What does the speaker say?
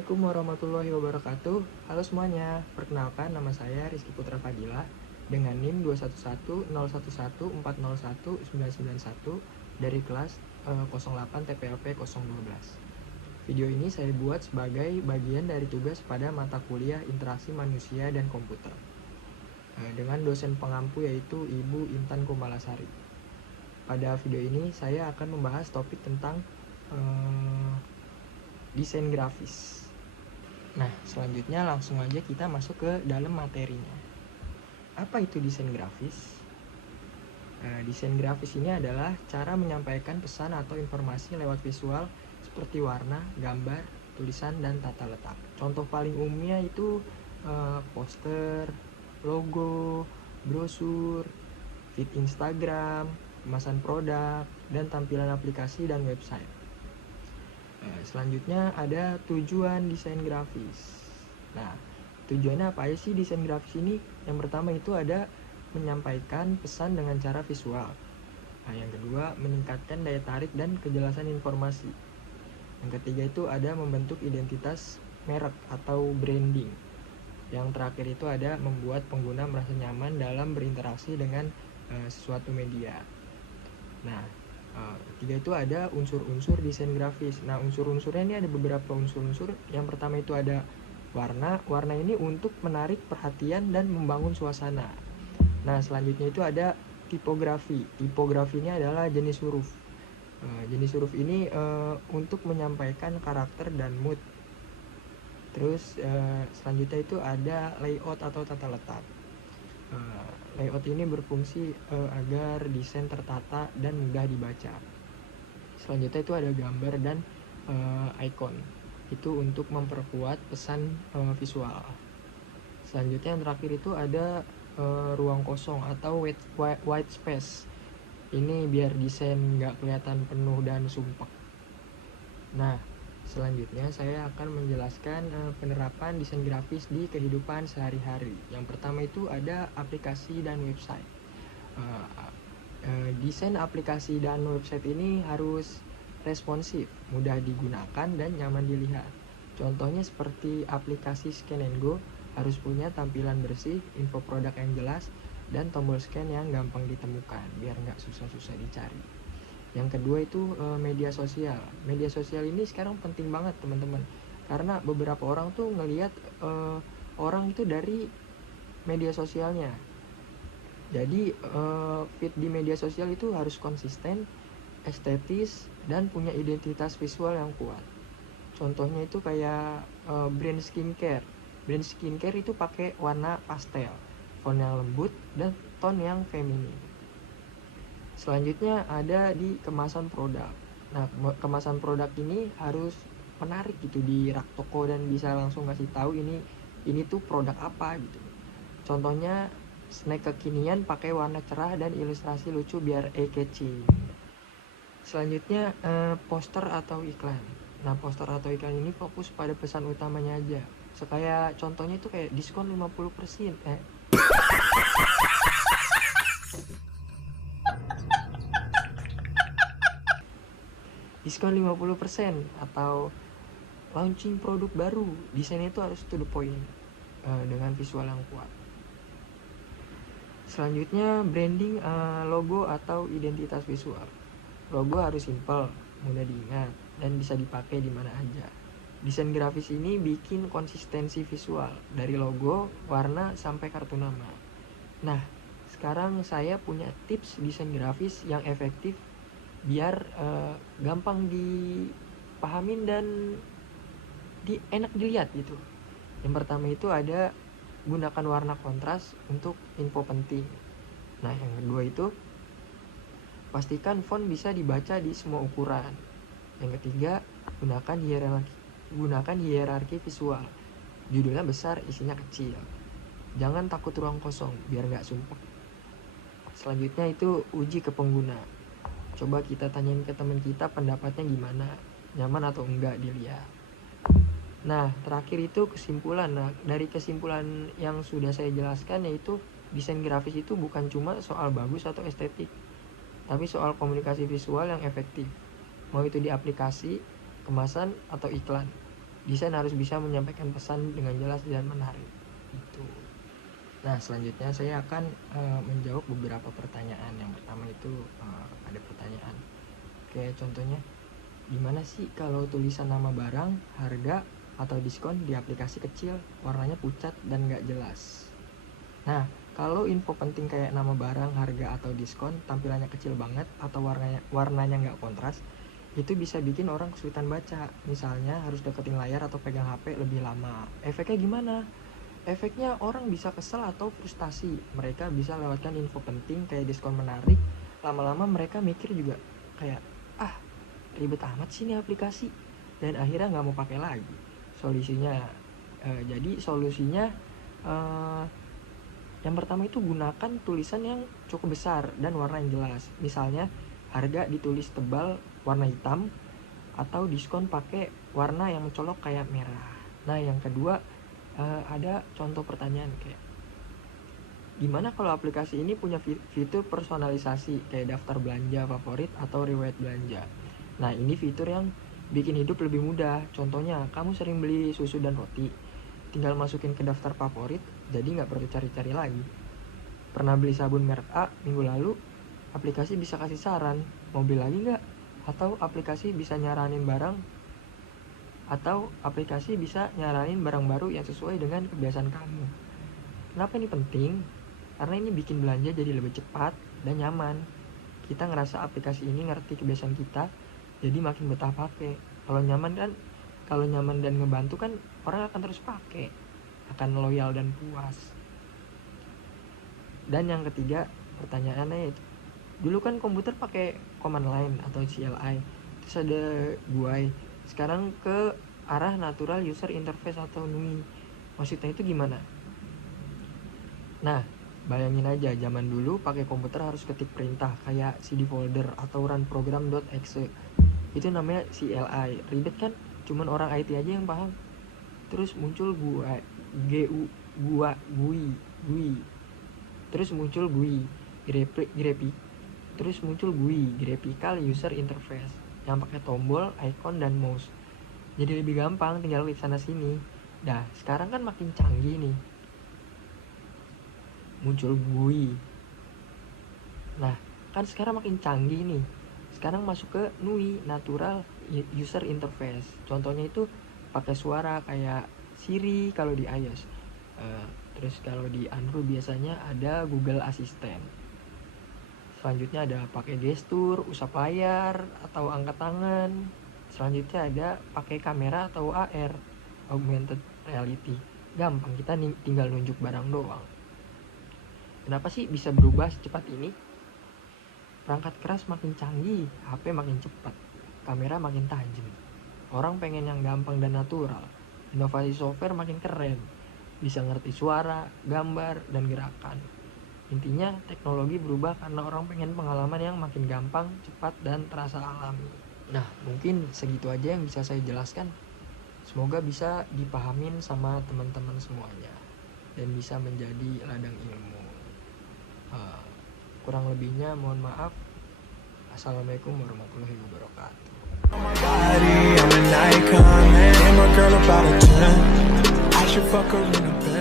Assalamualaikum warahmatullahi wabarakatuh. Halo semuanya, perkenalkan nama saya Rizky Putra Fadila dengan NIM 2110104019991 dari kelas 08 TPLP 012. Video ini saya buat sebagai bagian dari tugas pada mata kuliah Interaksi Manusia dan Komputer dengan dosen pengampu yaitu Ibu Intan Kumalasari. Pada video ini saya akan membahas topik tentang desain grafis. Nah, selanjutnya langsung aja kita masuk ke dalam materinya. Apa itu desain grafis? Desain grafis ini adalah cara menyampaikan pesan atau informasi lewat visual seperti warna, gambar, tulisan, dan tata letak. Contoh paling umumnya itu poster, logo, brosur, feed Instagram, kemasan produk, dan tampilan aplikasi dan website. Selanjutnya ada tujuan desain grafis. Nah, tujuannya apa aja sih desain grafis ini? Yang pertama itu ada menyampaikan pesan dengan cara visual. Nah, yang kedua meningkatkan daya tarik dan kejelasan informasi. Yang ketiga itu ada membentuk identitas merek atau branding. Yang terakhir itu ada membuat pengguna merasa nyaman dalam berinteraksi dengan sesuatu media. Nah, ketiga itu ada unsur-unsur desain grafis. Nah, unsur-unsurnya ini ada beberapa unsur-unsur. Yang pertama itu ada warna. Warna ini untuk menarik perhatian dan membangun suasana. Nah, selanjutnya itu ada tipografi. Tipografi ini adalah jenis huruf. Jenis huruf ini untuk menyampaikan karakter dan mood. Terus selanjutnya itu ada layout atau tata letak. Layout ini berfungsi agar desain tertata dan mudah dibaca. Selanjutnya itu ada gambar dan icon. Itu untuk memperkuat pesan visual. Selanjutnya yang terakhir itu ada ruang kosong atau white space. Ini biar desain nggak kelihatan penuh dan sumpek. Nah, selanjutnya saya akan menjelaskan penerapan desain grafis di kehidupan sehari-hari. Yang pertama itu ada aplikasi dan website. Desain aplikasi dan website ini harus responsif, mudah digunakan, dan nyaman dilihat. Contohnya seperti aplikasi Scan and Go harus punya tampilan bersih, info produk yang jelas, dan tombol scan yang gampang ditemukan biar nggak susah-susah dicari. Yang kedua itu media sosial. Media sosial ini sekarang penting banget teman-teman, karena beberapa orang tuh ngelihat orang itu dari media sosialnya. Jadi feed di media sosial itu harus konsisten, estetis, dan punya identitas visual yang kuat. Contohnya itu kayak brand skincare. Brand skincare itu pakai warna pastel, font yang lembut, dan tone yang feminin. Selanjutnya ada di kemasan produk. Nah, kemasan produk ini harus menarik gitu di rak toko dan bisa langsung kasih tahu ini tuh produk apa gitu. Contohnya snack kekinian pakai warna cerah dan ilustrasi lucu biar eye-catching. Selanjutnya poster atau iklan. Nah, poster atau iklan ini fokus pada pesan utamanya aja. Kayak contohnya itu kayak diskon 50%. Diskon 50% atau launching produk baru. Desainnya itu harus to the point dengan visual yang kuat. Selanjutnya branding logo atau identitas visual. Logo harus simple, mudah diingat, dan bisa dipakai di mana aja. Desain grafis ini bikin konsistensi visual dari logo, warna, sampai kartu nama. Nah, sekarang saya punya tips desain grafis yang efektif biar gampang dipahamin dan enak dilihat gitu. Yang pertama itu ada gunakan warna kontras untuk info penting. Nah, yang kedua itu pastikan font bisa dibaca di semua ukuran. Yang ketiga, gunakan hierarki visual. Judulnya besar, isinya kecil. Jangan takut ruang kosong biar nggak sumpek. Selanjutnya itu uji ke pengguna. Coba kita tanyain ke teman kita pendapatnya gimana, nyaman atau enggak dilihat. Nah, terakhir itu kesimpulan. Nah, dari kesimpulan yang sudah saya jelaskan yaitu desain grafis itu bukan cuma soal bagus atau estetik, tapi soal komunikasi visual yang efektif. Mau itu di aplikasi, kemasan, atau iklan. Desain harus bisa menyampaikan pesan dengan jelas dan menarik. Itu. Nah, selanjutnya saya akan menjawab beberapa pertanyaan. Yang pertama itu ada pertanyaan. Kayak contohnya, gimana sih kalau tulisan nama barang, harga, atau diskon di aplikasi kecil, warnanya pucat dan nggak jelas? Nah, kalau info penting kayak nama barang, harga, atau diskon, tampilannya kecil banget, atau warnanya nggak kontras, itu bisa bikin orang kesulitan baca. Misalnya harus deketin layar atau pegang HP lebih lama. Efeknya gimana? Efeknya orang bisa kesel atau frustasi. Mereka bisa lewatkan info penting kayak diskon menarik. Lama-lama mereka mikir juga kayak, ribet amat sih ini aplikasi. Dan akhirnya nggak mau pakai lagi. Solusinya yang pertama itu gunakan tulisan yang cukup besar dan warna yang jelas. Misalnya harga ditulis tebal warna hitam, atau diskon pakai warna yang mencolok kayak merah. Nah, yang kedua ada contoh pertanyaan kayak, gimana kalau aplikasi ini punya fitur personalisasi kayak daftar belanja favorit atau riwayat belanja? Nah, ini fitur yang bikin hidup lebih mudah. Contohnya, kamu sering beli susu dan roti, tinggal masukin ke daftar favorit, jadi nggak perlu cari-cari lagi. Pernah beli sabun merek A minggu lalu, aplikasi bisa kasih saran, mau beli lagi nggak? Atau aplikasi bisa nyaranin barang baru yang sesuai dengan kebiasaan kamu. Kenapa ini penting? Karena ini bikin belanja jadi lebih cepat dan nyaman. Kita ngerasa aplikasi ini ngerti kebiasaan kita, jadi makin betah pakai. Kalau nyaman dan ngebantu kan orang akan terus pakai, akan loyal dan puas. Dan yang ketiga, pertanyaannya itu, dulu kan komputer pakai command line atau CLI, terus ada GUI. Sekarang ke arah natural user interface atau NUI. Maksudnya itu gimana? Nah, bayangin aja zaman dulu pakai komputer harus ketik perintah kayak cd folder atau run program.exe. Itu namanya CLI. Ribet kan? Cuman orang IT aja yang paham. Terus muncul GUI. Terus muncul GUI, Terus muncul GUI, Graphical User Interface, yang pakai tombol, icon, dan mouse. Jadi lebih gampang, tinggal klik sana sini. Nah, sekarang kan makin canggih nih. Muncul GUI. Nah, kan sekarang makin canggih nih. Sekarang masuk ke NUI, Natural User Interface. Contohnya itu pakai suara kayak Siri kalau di iOS. Terus kalau di Android biasanya ada Google Assistant. Selanjutnya ada pakai gestur, usap layar, atau angkat tangan. Selanjutnya ada pakai kamera atau AR, Augmented Reality. Gampang, kita tinggal nunjuk barang doang. Kenapa sih bisa berubah secepat ini? Perangkat keras makin canggih, HP makin cepat, kamera makin tajam. Orang pengen yang gampang dan natural. Inovasi software makin keren, bisa ngerti suara, gambar, dan gerakan. Intinya teknologi berubah karena orang pengen pengalaman yang makin gampang, cepat, dan terasa alami. Nah, mungkin segitu aja yang bisa saya jelaskan. Semoga bisa dipahamin sama teman-teman semuanya dan bisa menjadi ladang ilmu. Kurang lebihnya mohon maaf. Assalamualaikum warahmatullahi wabarakatuh. I'm an icon, man. I'm a girl about a 10. I should fuck her in a bed.